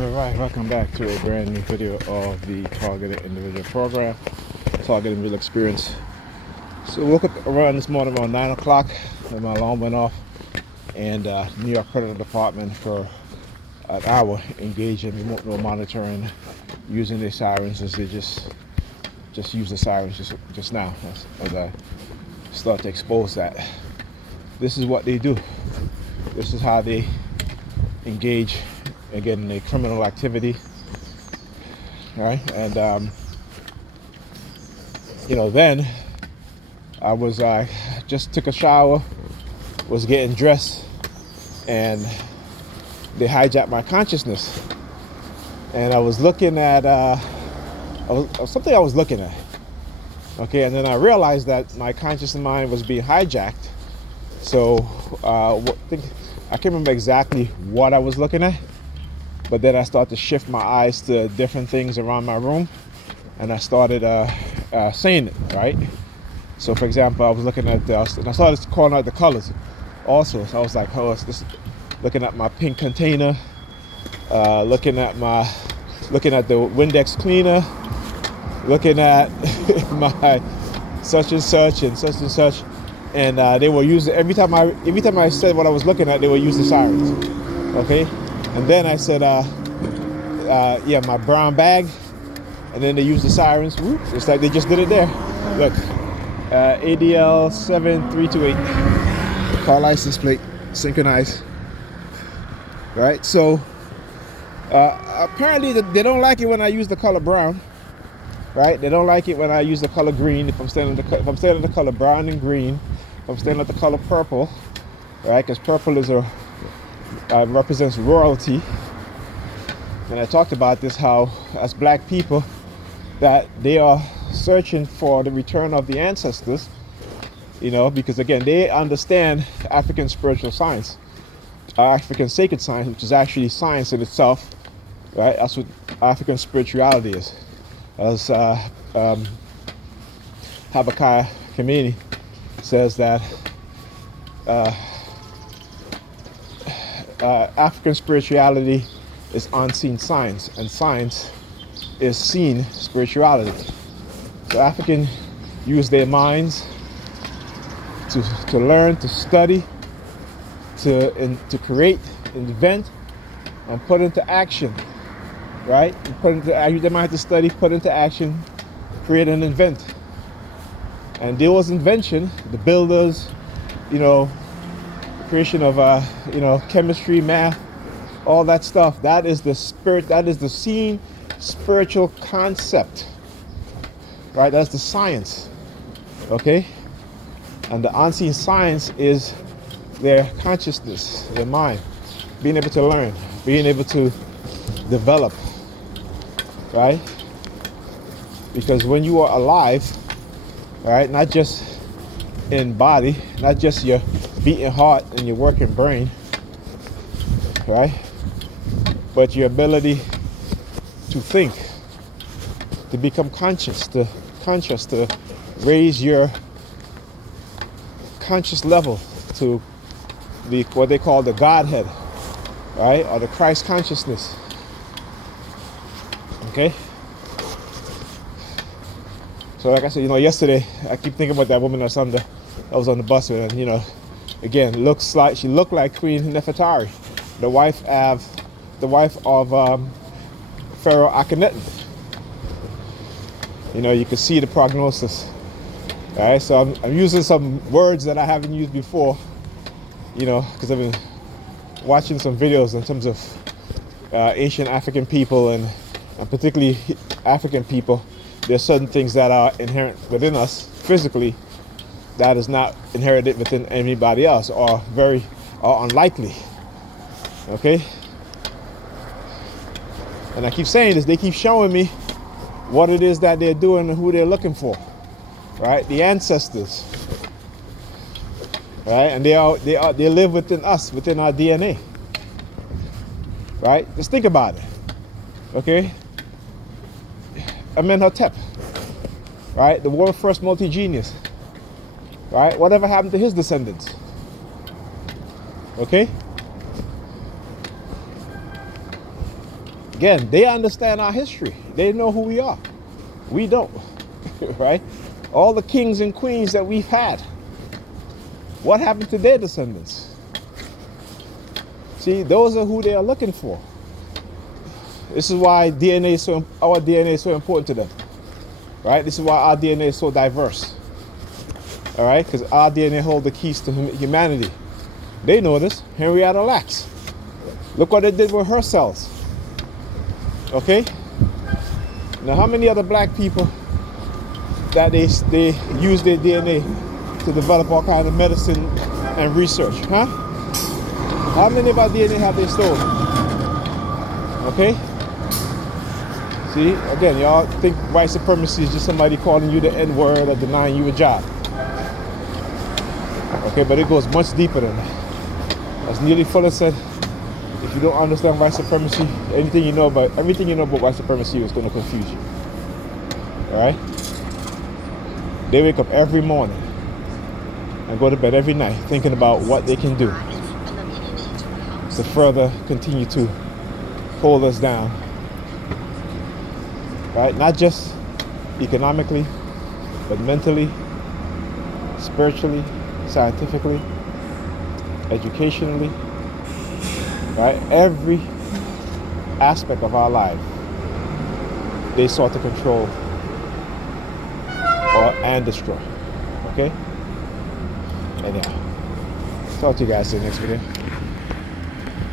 Alright, welcome back to a brand new video of the Targeted Individual Program, Targeted Individual Experience. So woke up around this morning around 9 o'clock when my alarm went off, and New York Credit Department for an hour engaged in remote node monitoring using their sirens as they just used the sirens just now as I start to expose that. This is what they do. This is how they engage again in a criminal activity, right? And then I was just took a shower, was getting dressed, and they hijacked my consciousness. And I was looking at something I was looking at, okay, and then I realized that my conscious mind was being hijacked. So I can't remember exactly what I was looking at, but then I started to shift my eyes to different things around my room, and I started saying it, right? So for example, I was looking at and I started calling out the colors also. So I was like, oh, it's this, looking at my pink container, looking at the Windex cleaner, looking at my such and such and such and such. And they were using, every time I said what I was looking at, they were using sirens, okay? And then I said, yeah, my brown bag, and then they used the sirens. Whoop, it's like they just did it there. Look, ADL 7328, car license plate, synchronized. Right, so apparently they don't like it when I use the color brown. Right, they don't like it when I use the color green. If I'm staying in the color brown and green, if I'm staying at the color purple, right? Because purple is represents royalty. And I talked about this, how as black people that they are searching for the return of the ancestors, because again they understand African spiritual science, African sacred science, which is actually science in itself, right? That's what African spirituality is. As Habakkuk Kameni says that African spirituality is unseen science, and science is seen spirituality. So African use their minds to learn, to study, to create, invent, and put into action. Right? They might have to study, put into action, create and invent. And there was invention, the builders, the creation of chemistry, math, all that stuff. That is the spirit, that is the seen spiritual concept. Right? That's the science. Okay? And the unseen science is their consciousness, their mind, being able to learn, being able to develop. Right? Because when you are alive, right, not just in body, not just your beating heart and your working brain, right, but your ability to think, to become conscious, to raise your conscious level to what they call the Godhead, right, or the Christ consciousness. Okay. So like I said, yesterday I keep thinking about that woman or something that was on the bus with, and again, she looked like Queen Nefertari, the wife of Pharaoh Akhenaten. You can see the prognosis. All right, so I'm using some words that I haven't used before, because I've been watching some videos in terms of ancient African people and particularly African people. There's certain things that are inherent within us physically that is not inherited within anybody else, or unlikely. Okay? And I keep saying this, they keep showing me what it is that they're doing and who they're looking for. Right? The ancestors. Right? And they live within us, within our DNA. Right? Just think about it. Okay? Amenhotep, right? The world's first multi-genius, right? Whatever happened to his descendants? Okay? Again, they understand our history. They know who we are. We don't, right? All the kings and queens that we've had, what happened to their descendants? See, those are who they are looking for. This is why our DNA is so important to them, right? This is why our DNA is so diverse, all right? Because our DNA holds the keys to humanity. They know this. Henrietta Lacks. Look what they did with her cells. Okay? Now, how many other black people that they use their DNA to develop all kinds of medicine and research, huh? How many of our DNA have they stolen? Okay? See, again, y'all think white supremacy is just somebody calling you the N-word or denying you a job. Okay, but it goes much deeper than that. As Neely Fuller said, if you don't understand white supremacy, everything you know about white supremacy is going to confuse you. All right? They wake up every morning and go to bed every night thinking about what they can do to further continue to hold us down. Right? Not just economically, but mentally, spiritually, scientifically, educationally, right? Every aspect of our life, they sought to control and destroy. Okay? Anyhow, talk to you guys in the next video.